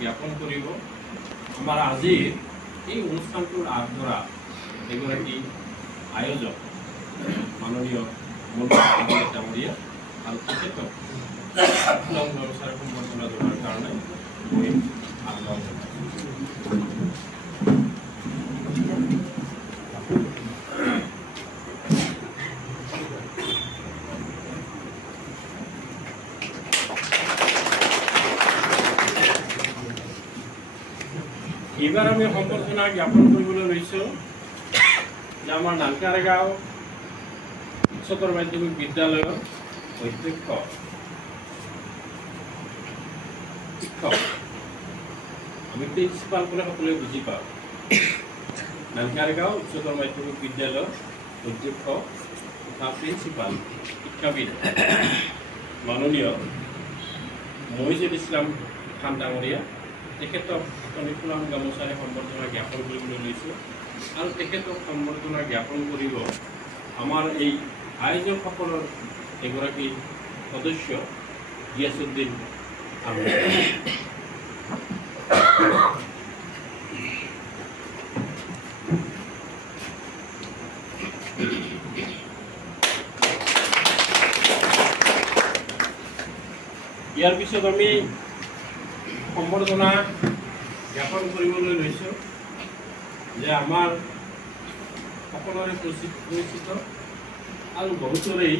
জ্ঞাপন কৰিব আমাৰ আজিৰ এই অনুষ্ঠানটোৰ আগধৰা এগৰাকী আয়োজক মাননীয় মনোজ ডাঙৰীয়া আৰু তেখেতক গামোচাৰে সম্বৰ্ধনা জনোৱাৰ কাৰণে মই আহ্বান জনাইছোঁ। এইবাৰ আমি সম্বৰ্ধনা জ্ঞাপন কৰিবলৈ লৈছোঁ যে আমাৰ নালকাৰে গাঁও উচ্চতৰ মাধ্যমিক বিদ্যালয়ৰ অধ্যক্ষ শিক্ষক আমি প্ৰিন্সিপাল বুলি সকলোৱে বুজি পাওঁ। নালকাৰে গাঁও উচ্চতৰ মাধ্যমিক বিদ্যালয়ৰ অধ্যক্ষ তথা প্ৰিন্সিপাল শিক্ষাবিদ মাননীয় মহিজুল ইছলাম খান ডাঙৰীয়া তেখেতক ফুলাম গামোচাৰে সম্বৰ্ধনা জ্ঞাপন কৰিবলৈ লৈছোঁ আৰু তেখেতক সম্বৰ্ধনা জ্ঞাপন কৰিব আমাৰ এই আয়োজকসকলৰ এগৰাকী সদস্য গিয়াছুদ্দিন আহমেদ। ইয়াৰ পিছত আমি সম্বৰ্ধনা জ্ঞাপন কৰিবলৈ লৈছোঁ যে আমাৰ সকলোৰে পৰিচিত আৰু বহুতৰেই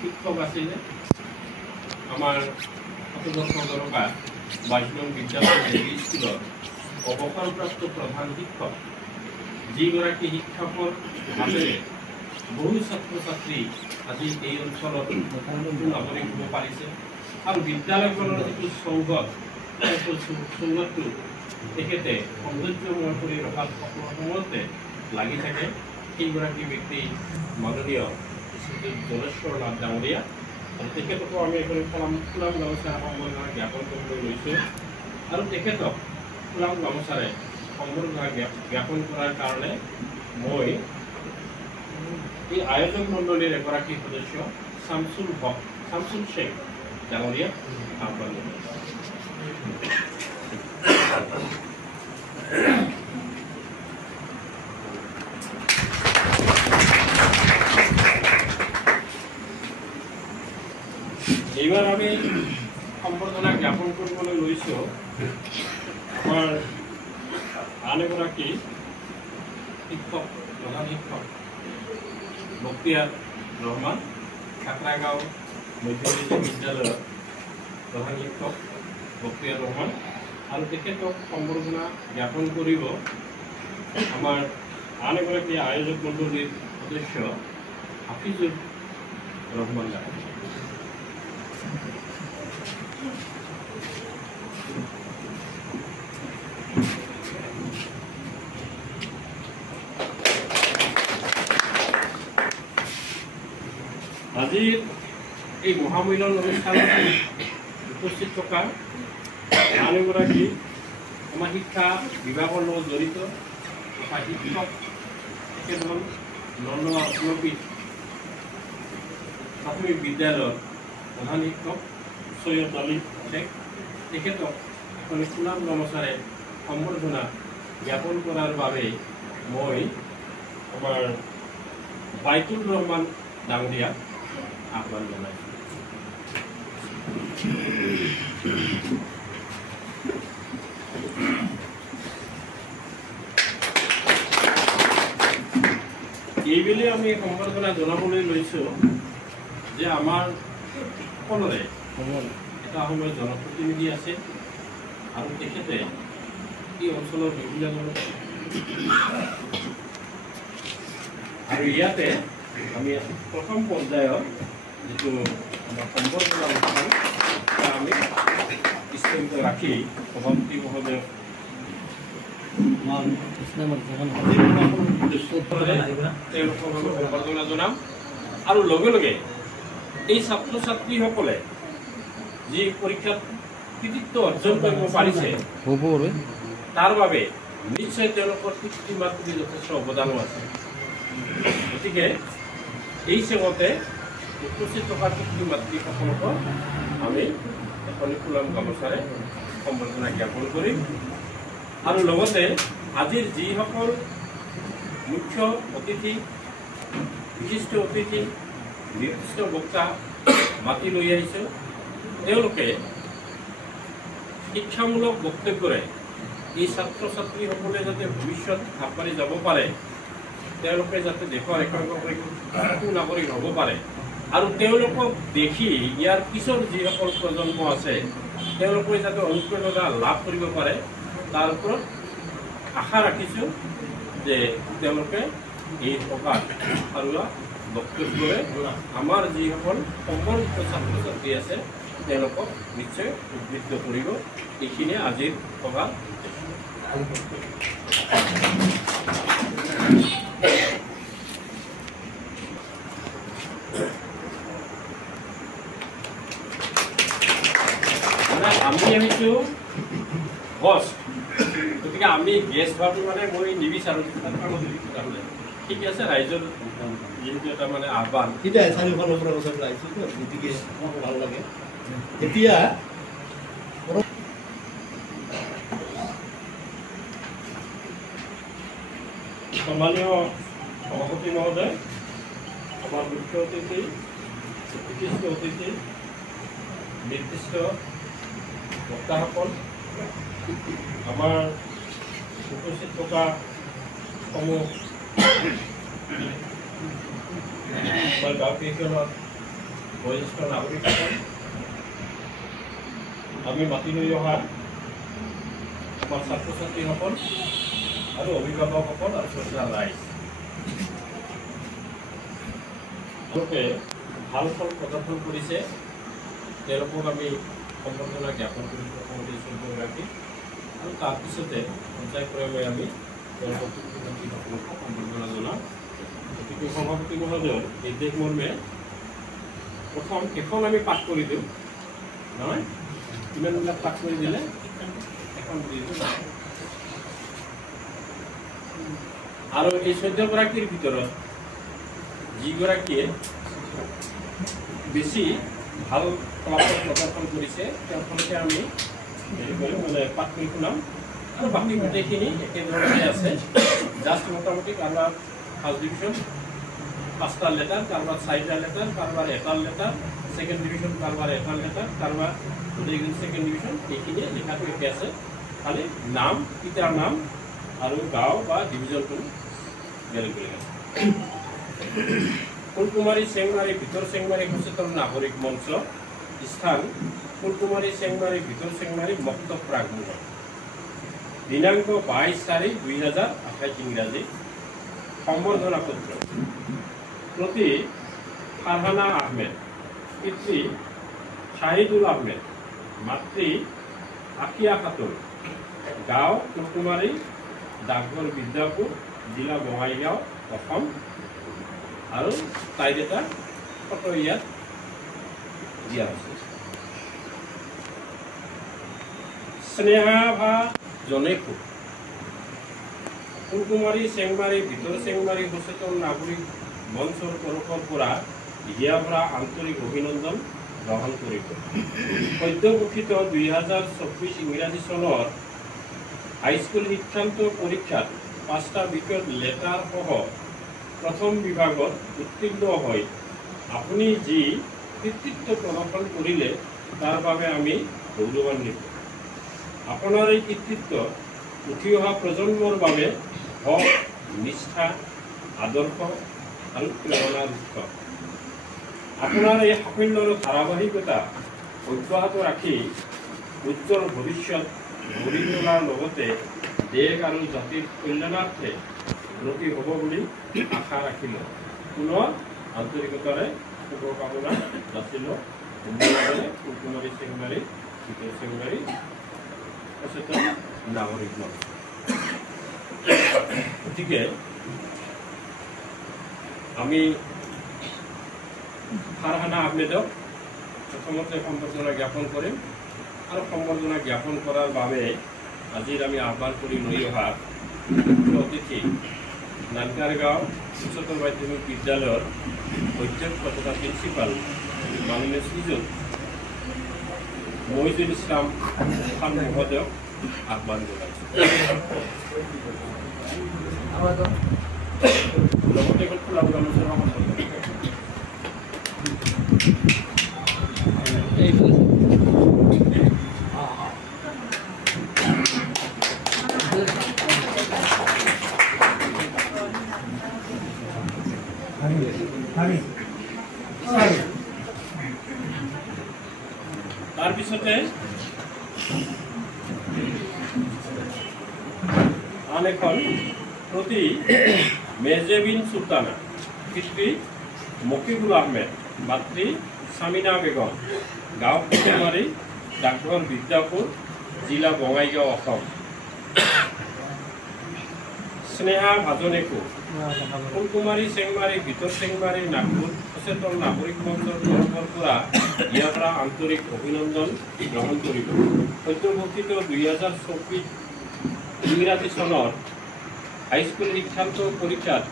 শিক্ষক আছিলে আমাৰ দৰকাৰ 22 নং বিদ্যালয় স্কুলৰ অৱসৰপ্ৰাপ্ত প্ৰধান শিক্ষক যিগৰাকী শিক্ষকৰ মাজেৰে বহু ছাত্ৰ ছাত্ৰী আজি এই অঞ্চলত নাগৰিক হ'ব পাৰিছে আৰু বিদ্যালয়খনৰ যিটো চৌহদটো তেখেতে সৌন্দৰ্যময় কৰি ৰখাত সকলো সময়তে লাগি থাকে সেইগৰাকী ব্যক্তি মাননীয় জলেশ্বৰ নাথ ডাঙৰীয়া আৰু তেখেতকো আমি এখন ফুলাম গামোচাৰে সম্বৰ্ধনা জ্ঞাপন কৰিবলৈ লৈছোঁ আৰু তেখেতক ফুলাম গামোচাৰে সম্বৰ্ধনা জ্ঞাপন কৰাৰ কাৰণে মই এই আয়োজক মণ্ডলীৰ এগৰাকী সদস্য শামছুল শেখ ডাঙৰীয়া আহ্বান জনাইছোঁ। এইবাৰ আমি সম্বৰ্ধনা জ্ঞাপন কৰিবলৈ লৈছোঁ আমাৰ আন এগৰাকী শিক্ষক প্ৰধান শিক্ষক বক্তিয়াৰ ৰহমান খাকৰাগাঁও মধ্যবিদ্যালয় বিদ্যালয়ৰ প্ৰধান শিক্ষক বক্তিয়াৰ ৰহমান আৰু তেখেতক সম্বৰ্ধনা জ্ঞাপন কৰিব আমাৰ আন এগৰাকী আয়োজক মণ্ডলীৰ সদস্য হাফিজুৰ ৰহমান ডাঙৰীয়া। আজিৰ এই মহামিলন অনুষ্ঠানত উপস্থিত থকা আন এগৰাকী আমাৰ শিক্ষা বিভাগৰ লগত জড়িত তথা শিক্ষক তেখেত হ'ল নন্দা অগ্ৰপীঠ প্ৰাথমিক বিদ্যালয়ৰ প্ৰধান শিক্ষক সৈয়দ আলী শেখ তেখেতক এখন ফুলাম গামোচাৰে সম্বৰ্ধনা জ্ঞাপন কৰাৰ বাবে মই আমাৰ বাইতুল ৰহমান ডাঙৰীয়াক আহ্বান জনাইছোঁ। এইবেলি আমি সম্বৰ্ধনা জনাবলৈ লৈছোঁ যে আমাৰ সকলোৰে এটা সময়ত জনপ্ৰতিনিধি আছে আৰু তেখেতে এই অঞ্চলৰ বিভিন্ন আৰু ইয়াতে আমি প্ৰথম পৰ্যায়ৰ যিটো আমাৰ সম্বৰ্ধনা অনুষ্ঠান আমি স্থগিত ৰাখি সভাপতি মহোদয় তেওঁলোকক সম্বৰ্ধনা জনাম আৰু লগে লগে এই ছাত্ৰ ছাত্ৰীসকলে যি পৰীক্ষাত কৃতিত্ব অৰ্জন কৰিব পাৰিছে তাৰ বাবে নিশ্চয় তেওঁলোকৰ পিতৃ মাতৃৰ যথেষ্ট অৱদানো আছে। গতিকে এই চেগতে উপস্থিত থকা পিতৃ মাতৃসকলক আমি এখন ফুলাম গামোচাৰে সম্বৰ্ধনা জ্ঞাপন কৰিম। আৰু লগতে আজিৰ যিসকল মুখ্য অতিথি, বিশিষ্ট অতিথি, নিৰ্দিষ্ট বক্তা মাতি লৈ আহিছোঁ, তেওঁলোকে শিক্ষামূলক বক্তব্যৰে এই ছাত্ৰ ছাত্ৰীসকলে যাতে ভৱিষ্যত আগবাঢ়ি যাব পাৰে, তেওঁলোকে যাতে দেশৰ একাংশ নাগৰিক হ'ব পাৰে, আৰু তেওঁলোকক দেখি ইয়াৰ পিছৰ যিসকল প্ৰজন্ম আছে তেওঁলোকে যাতে অনুপ্ৰেৰণা লাভ কৰিব পাৰে, তাৰ ওপৰত আশা ৰাখিছোঁ যে তেওঁলোকে এই সভাত সাৰুৱা বক্তব্যৰে আমাৰ যিসকল সম্বৰ্ধিত ছাত্ৰ ছাত্ৰী আছে তেওঁলোকক নিশ্চয় উদ্বুদ্ধ কৰিব। এইখিনিয়ে আজিৰ সভাৰ আমি আহিছোঁ হোষ্ট, গতিকে আমি গেষ্ট হোৱাটো মানে মই নিবিচাৰোঁ। ঠিক আছে, ৰাইজৰ যিহেতু এটা মানে আহ্বান, এতিয়া চাৰিওফালৰ পৰা ওচৰত আহিছোঁ, গতিকে ভাল লাগে। এতিয়া সম্মানীয় সভাপতি মহোদয়, আমাৰ মুখ্য অতিথি, বিশিষ্ট অতিথি, নিৰ্দিষ্ট বক্তাসকল, আমাৰ উপস্থিত থকা সমূহ আমাৰ গাঁওকেইখনত বয়োজ্যেষ্ঠ নাগৰিকসকল, আমি মাতি লৈ অহা আমাৰ ছাত্ৰ ছাত্ৰীসকল আৰু অভিভাৱকসকল আৰু শ্ৰদ্ধাৰ ৰাইজ, তেওঁলোকে ভাল ফল প্ৰদৰ্শন কৰিছে, তেওঁলোকক আমি সম্বৰ্ধনা জ্ঞাপন কৰিব সভাপতি 14গৰাকী, আৰু তাৰপিছতে পৰ্যায়ক্ৰমে আমি তেওঁলোকক সম্বৰ্ধনা জনাম। গতিকে সভাপতি মহোদয়ৰ নিৰ্দেশ মৰ্মে প্ৰথম এখন আমি পাঠ কৰি দিওঁ, নহয় কিমানবিলাক পাঠ কৰি দিলে এখন দি দিওঁ। আৰু এই 14গৰাকীৰ ভিতৰত যিগৰাকীয়ে বেছি ভাল ফলাফল প্ৰদৰ্শন কৰিছে তেওঁখনকে আমি হেৰি কৰিম, মানে পাঠ কৰি শুনাম। আৰু বাকী গোটেইখিনি একেধৰণে আছে, জাষ্ট মোটামুটি কাৰোবাৰ ফাৰ্ষ্ট ডিভিজন 5টা লেটাৰ, কাৰোবাৰ 4টা লেটাৰ, কাৰোবাৰ 1টা লেটাৰ, ছেকেণ্ড ডিভিজন কাৰোবাৰ 1টা লেটাৰ, কাৰোবাৰ ছেকেণ্ড ডিভিজন, এইখিনিয়ে লিখাটো একে আছে, খালি নাম, পিতাৰ নাম আৰু গাঁও বা ডিভিজনটো বেলেগ বেলেগ আছে। ফুলকুমাৰী চেংমাৰী ভিতৰ চেংমাৰী সচেতন নাগৰিক মঞ্চ, স্থান ফুলকুমাৰী চেংমাৰী ভিতৰ চেংমাৰী মক্ত প্ৰাগমূল, দিনাংক 22/4/2028 ইংৰাজী। সম্বৰ্ধনা পত্ৰ প্ৰতি ফাৰহানা আহমেদ, পিতৃ শাহিদুল আহমেদ, মাতৃ আকিয়া খাতুন, গাঁও ফুলকুমাৰী, ডাকঘৰ বিদ্যাপুৰ, জিলা বঙাইগাঁও, অসম। আৰু তাইৰ এটা ফটো ইয়াত দিয়া হৈছে। স্নেহাভা জনেকু, ফুলকুমাৰী চেংমাৰী ভিতৰ চেংমাৰী সচেতন নাগৰিক মঞ্চৰ তৰফৰ পৰা হিয়াৰ পৰা আন্তৰিক অভিনন্দন গ্ৰহণ কৰিব। সদ্য ঘোষিত 2024 ইংৰাজী চনৰ হাইস্কুল শিক্ষান্ত পৰীক্ষাত 5টা বিষয়ত লেটাৰ সহ প্ৰথম বিভাগত উত্তীৰ্ণ হৈ আপুনি যি কৃতিত্ব প্ৰদৰ্শন কৰিলে তাৰ বাবে আমি গৌৰৱান্বিত। আপোনাৰ এই কৃতিত্ব উঠি অহা প্ৰজন্মৰ বাবে হক, নিষ্ঠা, আদৰ্শ আৰু প্ৰেৰণাৰ উৎস। আপোনাৰ এই সাফল্যৰ ধাৰাবাহিকতা অব্যাহত ৰাখি উজ্জ্বল ভৱিষ্যত গঢ়ি তোলাৰ লগতে দেশ আৰু জাতিৰ কল্যাণাৰ্থে ব্ৰতী হ'ব বুলি আশা ৰাখিলোঁ। পুনৰ আন্তৰিকতাৰে শুভকামনা যাচিলোঁ। ধন্যবাদ। ফুলকুমাৰী চেংমাৰী ভিতৰ চেংমাৰী সচেতন নাগৰিক মঞ্চ। গতিকে আমি ফাৰহানা আহমেদক প্ৰথমতে সম্বৰ্ধনা জ্ঞাপন কৰিম, আৰু সম্বৰ্ধনা জ্ঞাপন কৰাৰ বাবে আজিৰ আমি আহ্বান কৰি লৈ অহা মুখ্য অতিথি নানকাৰগাঁও উচ্চতৰ মাধ্যমিক বিদ্যালয়ৰ অধ্যক্ষ তথা প্ৰিন্সিপাল মাননীয় শ্ৰীযুত মহিজুল ইছলাম খান মহোদয়ক আহ্বান জনাইছোঁ। লগতে ফুলাম গামোচাৰ তাৰপিছতে আন এখন প্ৰতি মেজেবিন সুলতানা, পিতৃ মকিবুল আহমেদ, মাতৃ সামিনা বেগম, গাঁও ফুলকুমাৰী, ডাকঘৰ বিদ্যাপুৰ, জিলা বঙাইগাঁও, অসম। স্নেহা ভাজনেকো, ফুলকুমাৰী, চেংমাৰী, ভিতৰ চেংমাৰী, নাগপুৰ সচেতন নাগৰিক মঞ্চৰ তৰফৰ পৰা ইয়াৰ পৰা আন্তৰিক অভিনন্দন গ্ৰহণ কৰিব। সদ্যঘোষিত 2024 ইংৰাজী চনৰ হাইস্কুল শিক্ষান্ত পৰীক্ষাত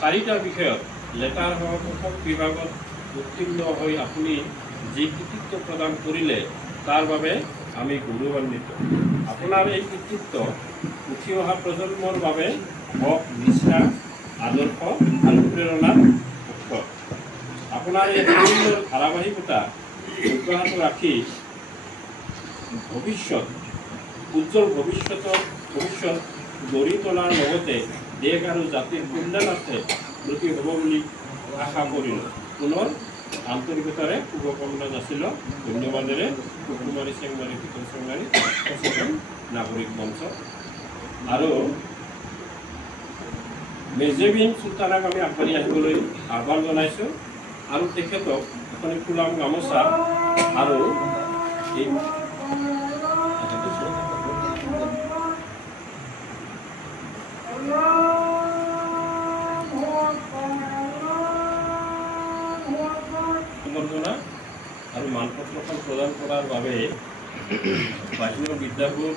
4টা বিষয়ত লেটাৰ সহ প্ৰথম বিভাগত উত্তীৰ্ণ হৈ আপুনি যি কৃতিত্ব প্ৰদান কৰিলে তাৰ বাবে আমি গৌৰৱান্বিত। আপোনাৰ এই কৃতিত্ব উঠি অহা প্ৰজন্মৰ বাবে হক, নিষ্ঠা, আদৰ্শ আৰু প্ৰেৰণাৰ উৎস। আপোনাৰ এই আনন্দৰ ধাৰাবাহিকতা অব্যাহত ৰাখি উজ্জ্বল ভৱিষ্যত গঢ়ি তোলাৰ লগতে দেশ আৰু জাতিৰ কল্যাণাৰ্থে ব্ৰতী হ'ব বুলি আশা কৰিলোঁ। পুনৰ আন্তৰিকতাৰে শুভকামনা যাচিলোঁ। ধন্যবাদেৰে ফুলকুমাৰী, চেংমাৰী, ভিতৰ চেংমাৰী সচেতন নাগৰিক মঞ্চ আৰু মেজেবিন সুলতানাক আমি আগবাঢ়ি আহিবলৈ আহ্বান জনাইছোঁ আৰু তেখেতক এখন ফুলাম গামোচা আৰু এই সম্বৰ্ধনা আৰু মানপত্ৰখন প্ৰদান কৰাৰ বাবে বাহিৰ বিদ্যাপুৰ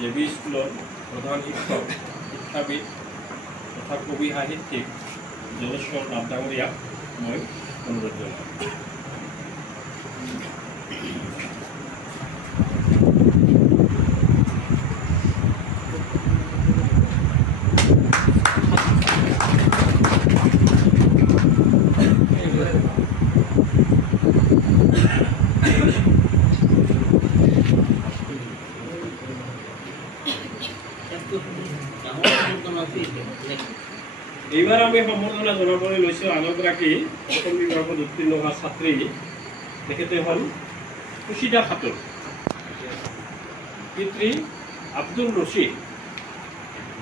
জেবি স্কুলৰ প্ৰধান শিক্ষক, শিক্ষাবিদ তথা কবি সাহিত্যিক জলেশ্বৰ নাথ ডাঙৰীয়াক মই অনুৰোধ জনাওঁ। এইবাৰ আমি সম্বৰ্ধনা জনাবলৈ লৈছোঁ আনগৰাকী প্ৰথম বিভাগত উত্তীৰ্ণ হোৱা ছাত্ৰী। তেখেতে হ'ল খুচিদা খাতুন, পিতৃ আব্দুল ৰছিদ,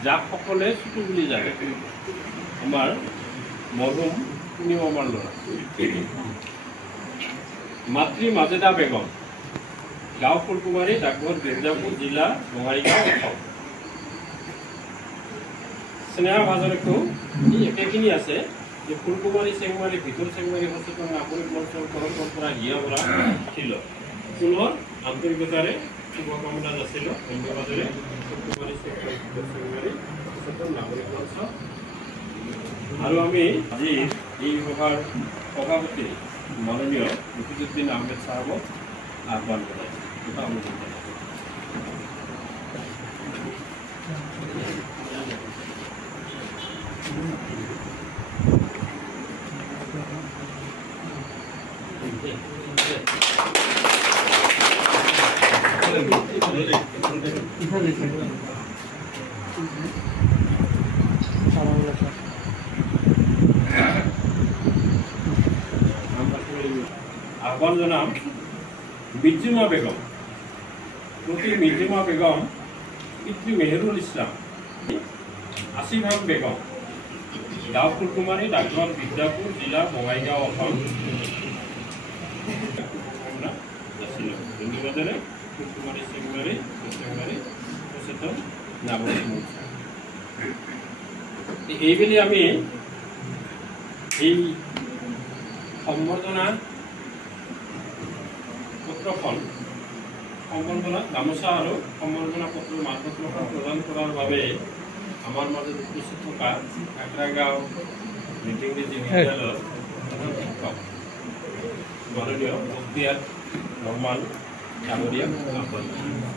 যাক সকলে চুটু বুলি জানে, আমাৰ মৰহুম পূৰ্ণিমাৰ ল'ৰা। মাতৃ মাজেদা বেগম, গাঁও ফুলকুমাৰী, ডাকঘৰ বিদ্যাপুৰ, জিলা বঙাইগাঁও, অসম। স্নেহা ভাজনেকো একেখিনি আছে যে ফুলকুমাৰী, চেংমাৰী, ভিতৰ চেংমাৰী সচেতন নাগৰিক মঞ্চৰ তৰফৰ পৰা হিয়া পৰা ছিল। পুনৰ আন্তৰিকতাৰে শুভকামনা যাচিলোঁ। ধন্যবাদেৰে ফুলকুমাৰী, চেংমাৰী, ভিতৰ চেংমাৰী সচেতন নাগৰিক মঞ্চ আৰু আমি আজি এই সভাৰ সভাপতি মাননীয় মুফিদুদ্দিন আহমেদ চাহাবক আহ্বান জনাইছোঁ। আহ্বান জনাম মিৰ্জুমা বেগম, প্ৰতি মিৰ্জুমা বেগম, পিতৃ মেহৰুল ইছলাম, আসিফাম বেগম, গাঁও ফুলকুমাৰী, ডাকঘৰ বিদ্যাপুৰ, জিলা বঙাইগাঁও, অসম। ধন্যবাদেৰে ফুলকুমাৰী, চেংমাৰী সচেতন নাগৰিক মঞ্চ। এইবেলি আমি এই সম্বৰ্ধনা পত্ৰখন সম্বৰ্ধনা গামোচা আৰু সম্বৰ্ধনা পত্ৰ মানপত্ৰখন প্ৰদান কৰাৰ বাবে আমাৰ মাজত উপস্থিত থকা আগ্ৰাগাঁও মিটিংগিজি বিদ্যালয়ৰ প্ৰধান শিক্ষক মাননীয় মুফতিয়াত ৰহমান ডাঙৰীয়াক আহ্বান জনাইছোঁ।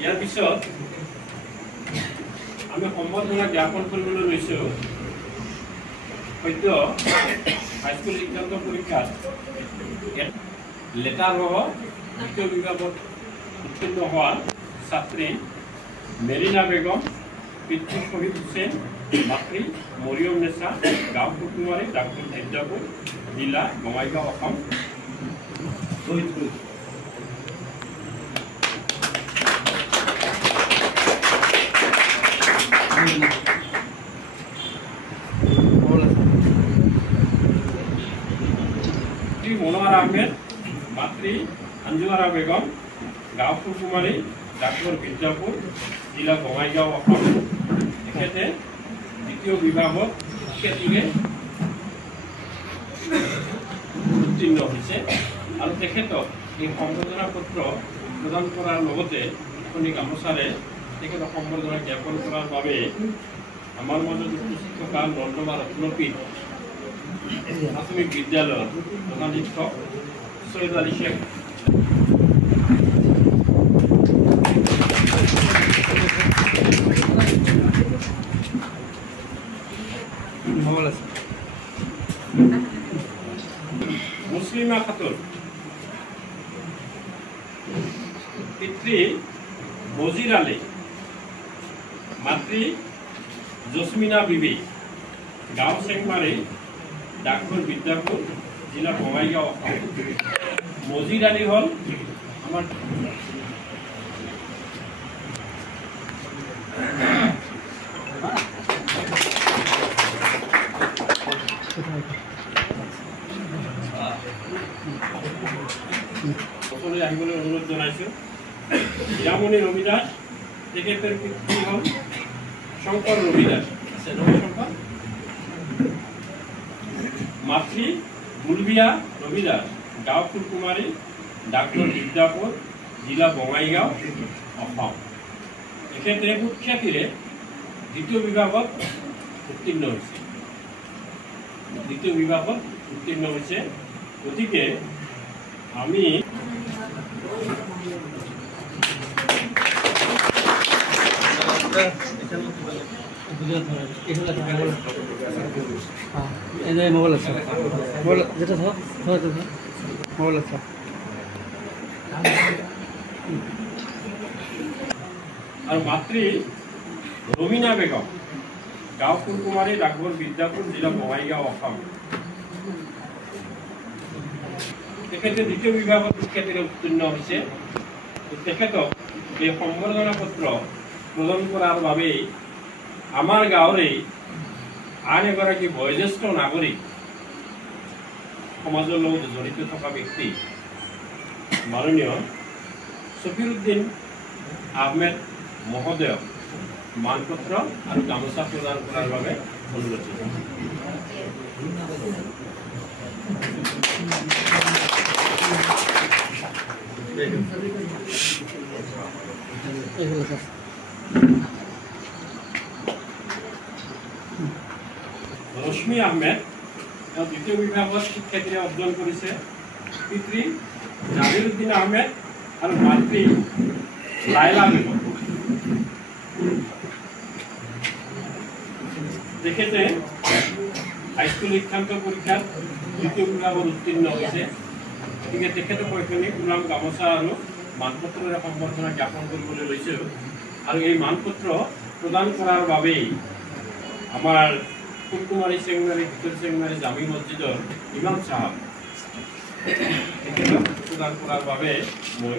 ইয়াৰ পিছত আমি সম্বৰ্ধনা জ্ঞাপন কৰিবলৈ লৈছোঁ সদ্য হাইস্কুল শিক্ষান্ত পৰীক্ষাত লেটাৰ সহ দ্বিতীয় বিভাগত উত্তীৰ্ণ হোৱা ছাত্ৰী মেৰিনা বেগম, পিতৃ শহীদ হুছেইন, মাতৃ মৰিয়ম নেছা, গাঁও কুকুমাৰী, ডাক্তৰ মিৰ্জাপুৰ, জিলা বঙাইগাঁও, অসম। মনোয়াৰ আহমেদ, মাতৃ আঞ্জুয়াৰা বেগম, গাঁও কুকুমাৰী, ডাক্তৰ মিৰ্জাপুৰ, জিলা বঙাইগাঁও, অসম। তেখেতে দ্বিতীয় বিভাগত শিক্ষাৰ্থীৰে উত্তীৰ্ণ হৈছে আৰু তেখেতক এই সম্বৰ্ধনা পত্ৰ প্ৰদান কৰাৰ লগতে এখনি গামোচাৰে তেখেতক সম্বৰ্ধনা জ্ঞাপন কৰাৰ বাবে আমাৰ মাজত উপস্থিত থকা নৰ্দমা ৰত্নপীঠ প্রাথমিক বিদ্যালয়ের প্রধান শিক্ষক সৈয়দ আলী শেখ মুসলিমা খাতুন, পিতৃ বজির আলী, মাতৃ জসমিনা বিবি, গাঁও চেংমাৰী, ডাক্তৰ বিদ্যাপুৰ, জিলা বঙাইগাঁও, অসম। মজিদ আলী হল আমাৰ আহিবলৈ অনুৰোধ জনাইছোঁ। হীৰামণি ৰবি দাস, তেখেতৰ পিতৃ হল শংকৰ ৰবি দাস, শংকৰ। মাতৃ বুলবিয়া ৰবি দাস, গাঁও ফুলকুমাৰী, ডাক্তৰ বিদ্যাপুৰ, জিলা বঙাইগাঁও, অসম। তেখেতে সুখ্যাতিৰে দ্বিতীয় বিভাগত উত্তীৰ্ণ হৈছে। গতিকে আমি মোবাইল আছে, মোবাইল যেটা মোবাইল আছে। আৰ মাতৃ ৰবিনা বেগম, গাঁও ফুলকুমাৰী, ডাকঘৰ বিদ্যাপুৰ, জিলা বঙাইগাঁও, অসম। তেখেতে দ্বিতীয় বিভাগত শিক্ষাৰ্থীৰে উত্তীৰ্ণ হৈছে। তেখেতক এই সম্বৰ্ধনা পত্ৰ প্ৰদান কৰাৰ বাবেই আমাৰ গাঁৱৰে আন এগৰাকী বয়োজ্যেষ্ঠ নাগৰিক, সমাজৰ লগত জড়িত থকা ব্যক্তি মাননীয় ছফিউদ্দিন আহমেদ মহোদয়ক মানপত্ৰ আৰু গামোচা প্ৰদান কৰাৰ বাবে অনুৰোধ জনাইছোঁ। ৰশ্মি আহমেদ, তেওঁ দ্বিতীয় বিভাগত শিক্ষাৰ্থীৰে অধ্যয়ন কৰিছে। পিতৃ জামিলউদ্দিন আহমেদ আৰু মাতৃ লাইলা বেগম। তেখেতে হাইস্কুল শিক্ষান্ত পৰীক্ষাত দ্বিতীয় বিভাগত উত্তীৰ্ণ হৈছে। গতিকে তেখেতক এখনি গোলাম গামোচা আৰু মানপত্ৰৰে সম্বৰ্ধনা জ্ঞাপন কৰিবলৈ লৈছোঁ। আৰু এই মানপত্ৰ প্ৰদান কৰাৰ বাবেই আমাৰ ফুলকুমাৰী চেংমাৰী, ভিতৰ চেংমাৰী জামি মছজিদৰ ইমাম চাহাব তেখেতক প্ৰদান কৰাৰ বাবে মই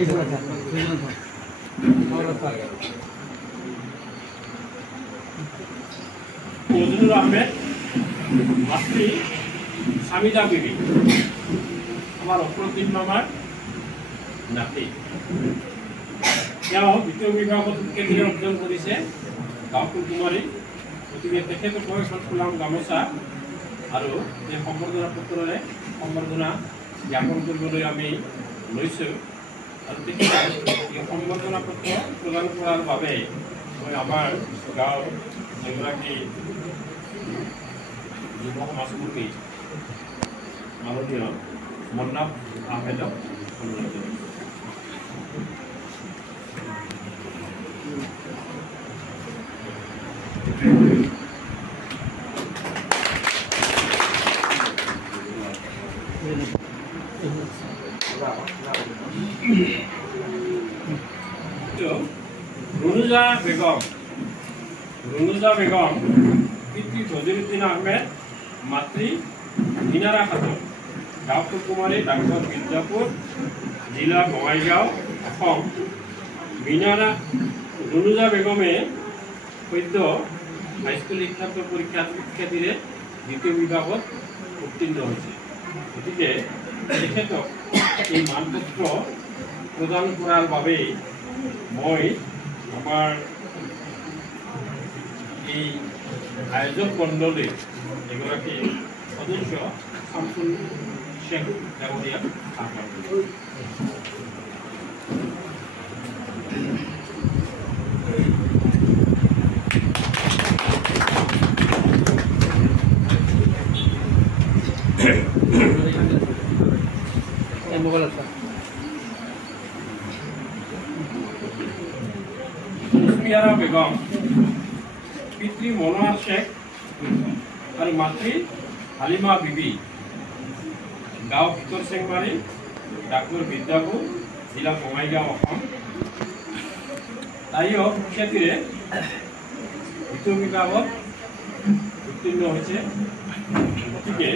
এইগুলো মজনুৰ আহমেদ, মাতৃ সামিদা বিবি, আমাৰ অপ্ৰতিম মামাৰ নাতি। তেওঁ দ্বিতীয় বিভাগত কেন্দ্ৰীয় অৰ্জন কৰিছে গাঁওপুৰ কুমাৰী। গতিকে তেখেতক এখন ফুলাম গামোচা আৰু এই সম্বৰ্ধনা পত্ৰৰে সম্বৰ্ধনা জ্ঞাপন কৰিবলৈ আমি লৈছোঁ। আৰু তেখেতে এই সম্বৰ্ধনা পত্ৰ প্ৰদান কৰাৰ বাবে মই আমাৰ গাঁৱৰ এগৰাকী যুৱ সমাজকৰ্মী মাননীয় মন্নাফ আহমেদক অনুৰোধ কৰিছোঁ। ৰুনুজা বেগম, পিতৃ বজিৰুদ্দিন আহমেদ, মাতৃ মিনাৰা খাতুন, গাঁওপুৰ কুমাৰী, ডাকঘৰ মিৰ্জাপুৰ, জিলা বঙাইগাঁও, অসম। ৰুনুজা বেগমে সদ্য হাইস্কুল শিক্ষাৰ্থীৰে দ্বিতীয় বিভাগত উত্তীৰ্ণ হৈছে। গতিকে তেখেতক এই মানপত্ৰ প্ৰদান কৰাৰ বাবে মই আমাৰ এই আয়োজক মণ্ডলীৰ এগৰাকী সদস্য শামসুল শেখ ডাঙৰীয়াক আহ্বান কৰিছোঁ। কুচবিহাৰা বেগম, পিতৃ মনোয়াৰ শেখ আৰু মাতৃ হালিমা বিবি, গাঁও ভিতৰ চেংমাৰী, ডাকঘৰ বিদ্যাপুৰ, জিলা বঙাইগাঁও, অসম। তাইও সুখ্যাতিৰে দ্বিতীয় বিভাগত উত্তীৰ্ণ হৈছে। গতিকে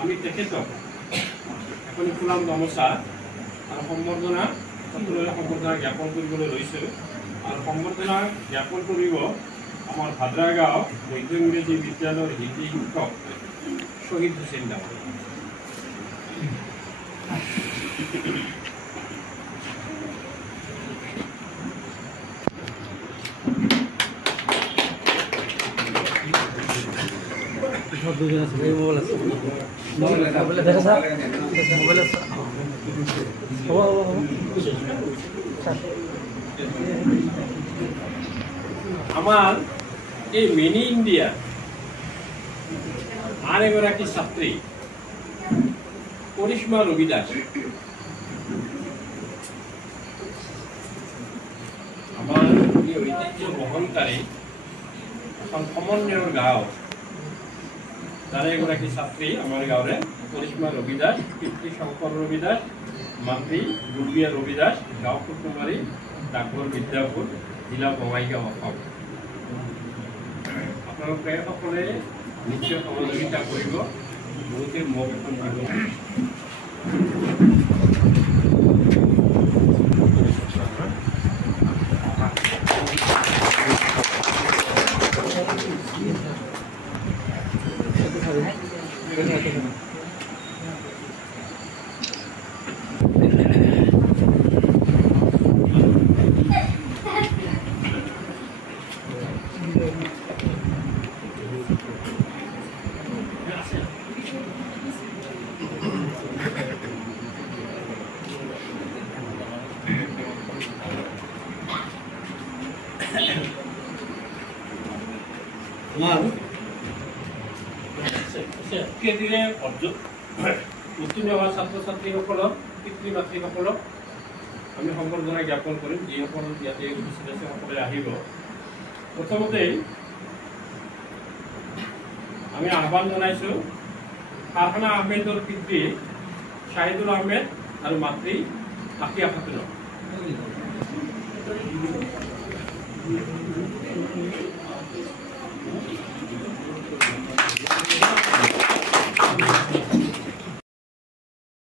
আমি তেখেতক এখন ফুলাম গামোচা আৰু সম্বৰ্ধনা জ্ঞাপন কৰিবলৈ লৈছোঁ। আৰু সম্বৰ্ধনা জ্ঞাপন কৰিব আমাৰ ভাদ্ৰাগাঁও মধ্য ইংৰাজী বিদ্যালয়ৰ হিন্দী শিক্ষক শ্বহীদ হুছেইন ডাঙৰীয়া। আমাৰ এই মিনি ইণ্ডিয়া আন এগৰাকী ছাত্ৰী কৰিশ্মা ৰবি দাস। আমাৰ এই ঐতিহ্য বহনকাৰী এখন সমন্বয়ৰ গাঁও, তাৰে এগৰাকী ছাত্ৰী আমাৰ গাঁৱৰে কৰিশ্মা ৰবি দাস, পিতৃ শংকৰ ৰবি দাস, মাতৃ দুৰ্গীয়া ৰবি দাস, গাঁও কুমাৰী, ডাকঘৰ বিদ্যাপুৰ, জিলা বঙাইগাঁও, অসম। আপোনালোকে সকলোৱে নিশ্চয় সহযোগিতা কৰিব, বহুতে মোক এখন দিব। উত্তীৰ্ণ হোৱা ছাত্ৰ ছাত্ৰীসকলক, পিতৃ মাতৃসকলক আমি সম্বৰ্ধনা জ্ঞাপন কৰিম। যিসকল ইয়াতে উপস্থিত আছে সকলোৱে আহিব। প্ৰথমতেই আমি আহ্বান জনাইছোঁ ফাৰহানা আহমেদৰ পিতৃ শ্বাহিদুল আহমেদ আৰু মাতৃ আফিয়া খাতুনক।